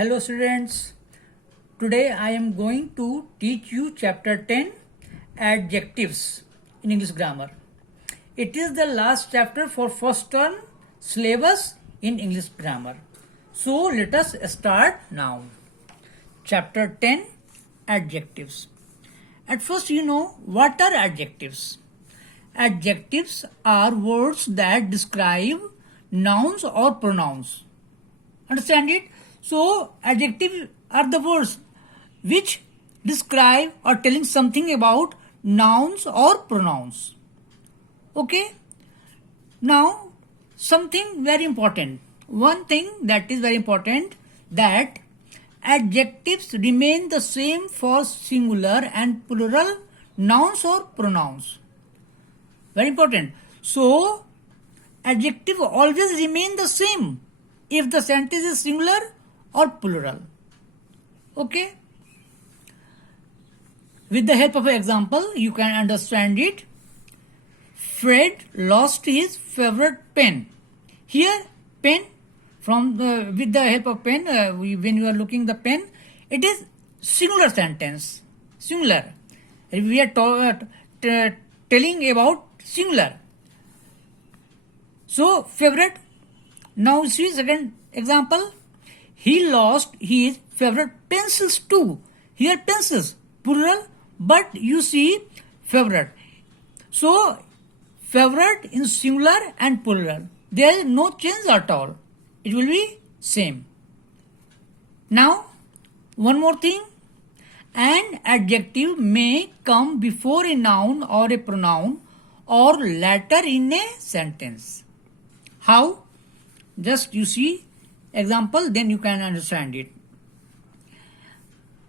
Hello students, today I am going to teach you chapter 10 adjectives in English grammar. It is the last chapter for first term syllabus in English grammar. So let us start now. Chapter 10 adjectives. At first you know what are adjectives. Adjectives are words that describe nouns or pronouns. Understand it? So adjectives are the words which describe or telling something about nouns or pronouns. Okay? Now something very important. One thing that is very important, that adjectives remain the same for singular and plural nouns or pronouns. Very important. So adjective always remain the same if the sentence is singular or plural. Okay? With the help of an example, you can understand it. Fred lost his favorite pen. Here, pen, with the help of pen, when you are looking the pen, it is singular sentence. Singular. We are telling about singular. So, favorite. Now see second example. He lost his favorite pencils too. Here pencils, plural, but you see favorite. So, favorite in singular and plural. There is no change at all. It will be same. Now, one more thing. An adjective may come before a noun or a pronoun or later in a sentence. How? Just you see example, then you can understand it.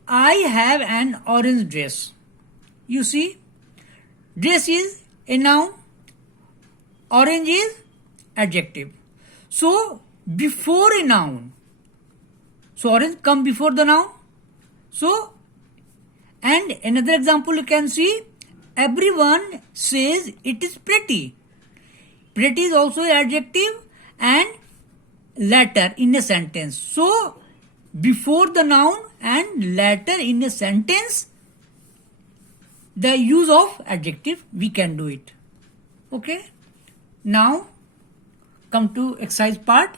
I have an orange dress. You see, dress is a noun, orange is adjective. So before a noun, so orange come before the noun. So, and another example you can see, everyone says it is pretty. Pretty is also an adjective and later in a sentence. So before the noun and later in a sentence, the use of adjective we can do it. Okay. Now come to exercise part.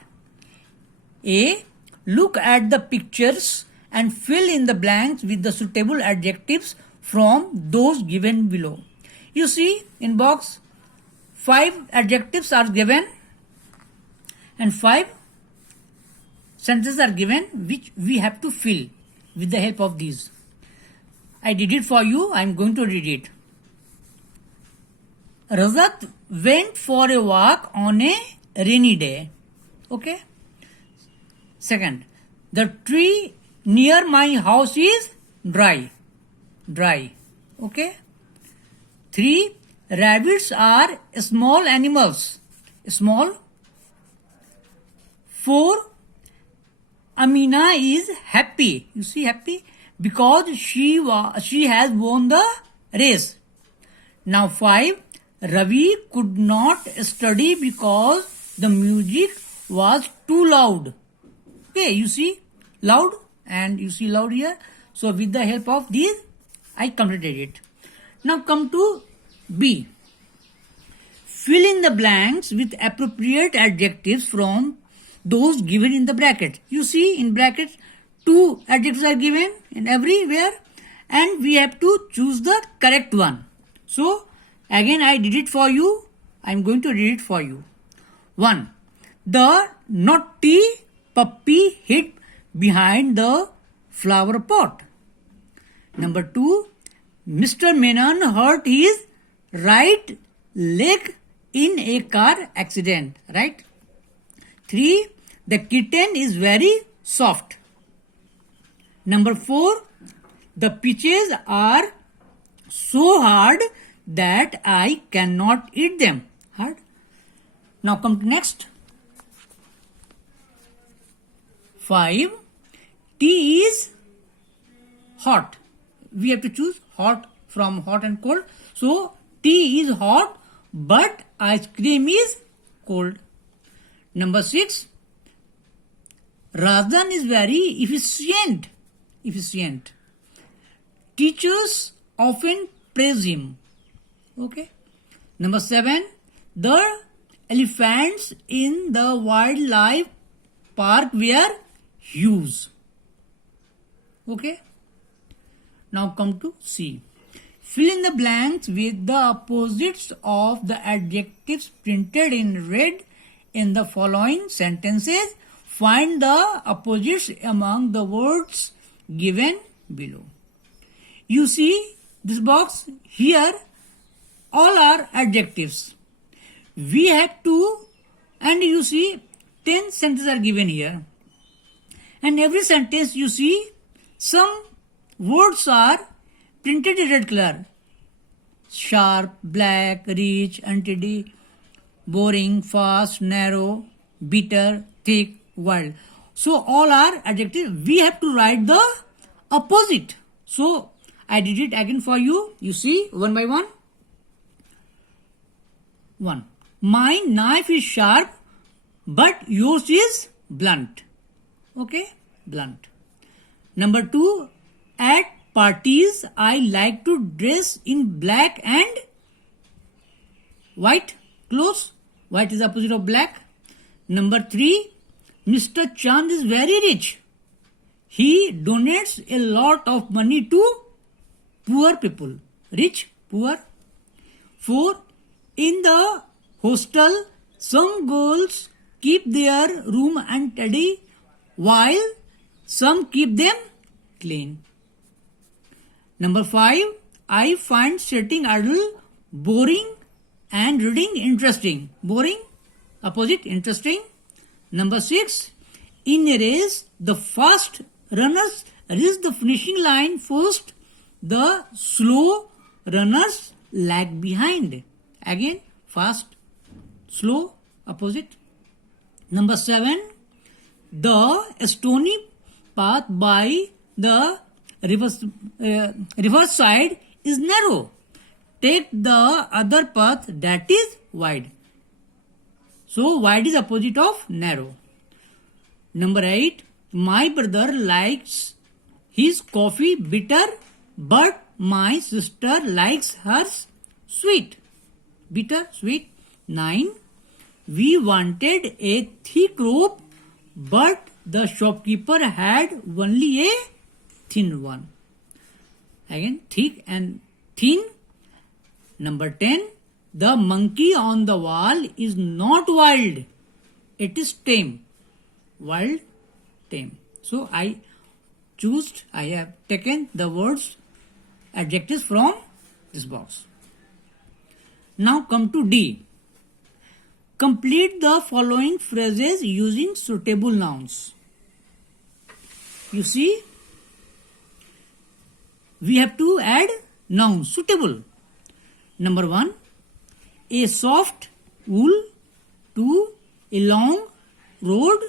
A. Look at the pictures and fill in the blanks with the suitable adjectives from those given below. You see in box 5 adjectives are given and 5 sentences are given which we have to fill with the help of these. I did it for you. I am going to read it. Rajat went for a walk on a rainy day. Okay. Second, the tree near my house is dry. Dry. Okay. 3. Rabbits are small animals. Small. 4. Amina is happy. You see happy because she has won the race. Now 5. Ravi could not study because the music was too loud. Okay, you see loud and you see loud here. So with the help of these, I completed it. Now come to B. Fill in the blanks with appropriate adjectives from those given in the bracket. You see in brackets 2 adjectives are given in everywhere and we have to choose the correct one. So again I did it for you. I am going to read it for you. 1. The naughty puppy hid behind the flower pot. Number 2. Mr. Menon hurt his right leg in a car accident. Right? 3. The kitten is very soft. Number 4. The peaches are so hard that I cannot eat them. Hard. Now come to next. 5. Tea is hot. We have to choose hot from hot and cold. So tea is hot but ice cream is cold. Number 6. Rajan is very efficient. Efficient. Teachers often praise him. Okay. Number 7. The elephants in the wildlife park were huge. Okay. Now come to C. Fill in the blanks with the opposites of the adjectives printed in red in the following sentences. Find the opposites among the words given below. You see this box here, all are adjectives. We have to, and you see 10 sentences are given here. And every sentence you see some words are printed in red color. Sharp, black, rich, untidy, boring, fast, narrow, bitter, thick, wild. So all are adjectives. We have to write the opposite. So I did it again for you. You see one by one. 1. My knife is sharp, but yours is blunt. Okay, blunt. Number 2. At parties, I like to dress in black and white clothes. White is opposite of black. Number 3. Mr. Chand is very rich. He donates a lot of money to poor people. Rich, poor. 4. In the hostel, some girls keep their room untidy while some keep them clean. Number 5. I find sitting idle boring and reading interesting. Boring, opposite, interesting. Number 6. In a race, the fast runners reach the finishing line first. The slow runners lag behind. Again, fast, slow, opposite. Number 7. The stony path by the river side is narrow. Take the other path that is wide. So wide is opposite of narrow. Number 8. My brother likes his coffee bitter, but my sister likes hers sweet. Bitter, sweet. 9. We wanted a thick rope, but the shopkeeper had only a thin one. Again, thick and thin. Number 10. The monkey on the wall is not wild. It is tame. Wild, tame. So I have taken the words, adjectives from this box. Now come to D. Complete the following phrases using suitable nouns. You see, we have to add nouns, suitable. Number 1. A soft wool. 2. A long road.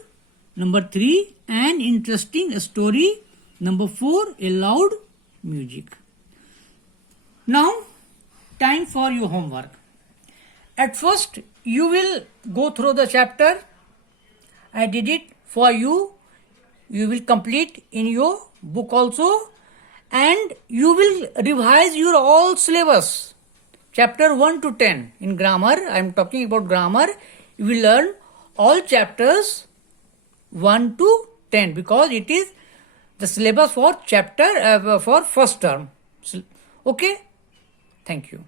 Number 3. An interesting story. Number 4. A loud music. Now, time for your homework. At first, you will go through the chapter. I did it for you. You will complete in your book also. And you will revise your all syllabus. Chapter 1 to 10 in grammar. I am talking about grammar. You will learn all chapters 1 to 10 because it is the syllabus for chapter for first term. Okay? Thank you.